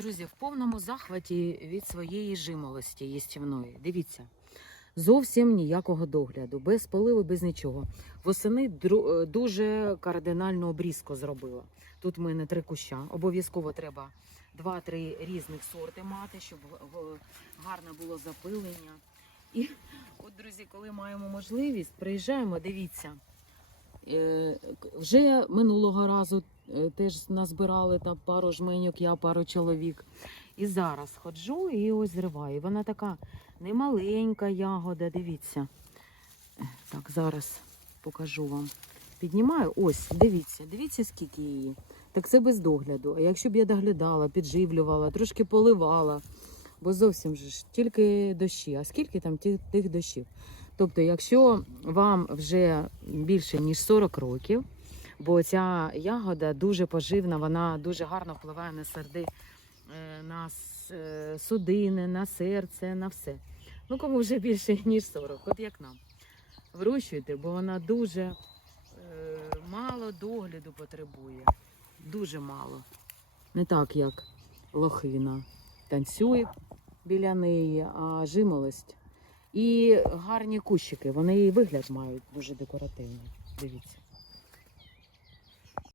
Друзі, в повному захваті від своєї жимолості їстівної. Дивіться, зовсім ніякого догляду, без поливу, без нічого. Восени е, дуже кардинальну обрізку зробила. Тут в мене три куща. Обов'язково треба два-три різних сорти мати, щоб гарне було запилення. І от, друзі, коли маємо можливість, приїжджаємо, дивіться. Е, Вже минулого разу теж назбирали там пару жменьок, я пару чоловік. І зараз ходжу і ось зриваю. Вона така немаленька ягода, дивіться. Е, Так, зараз покажу вам. Піднімаю, ось, дивіться, дивіться, скільки її. Так це без догляду. А якщо б я доглядала, підживлювала, трошки поливала, бо зовсім ж тільки дощі. А скільки там тих, тих дощів? Тобто, якщо вам вже більше ніж 40 років, бо ця ягода дуже поживна, вона дуже гарно впливає на серди, е, на е, судини, на серце, на все. Ну, кому вже більше ніж 40, от як нам. Вирощуйте, бо вона дуже е, мало догляду потребує. Дуже мало. Не так, як лохина. Танцює біля неї, а жимолость. І гарні кущики. Вони і вигляд мають дуже декоративний. Дивіться.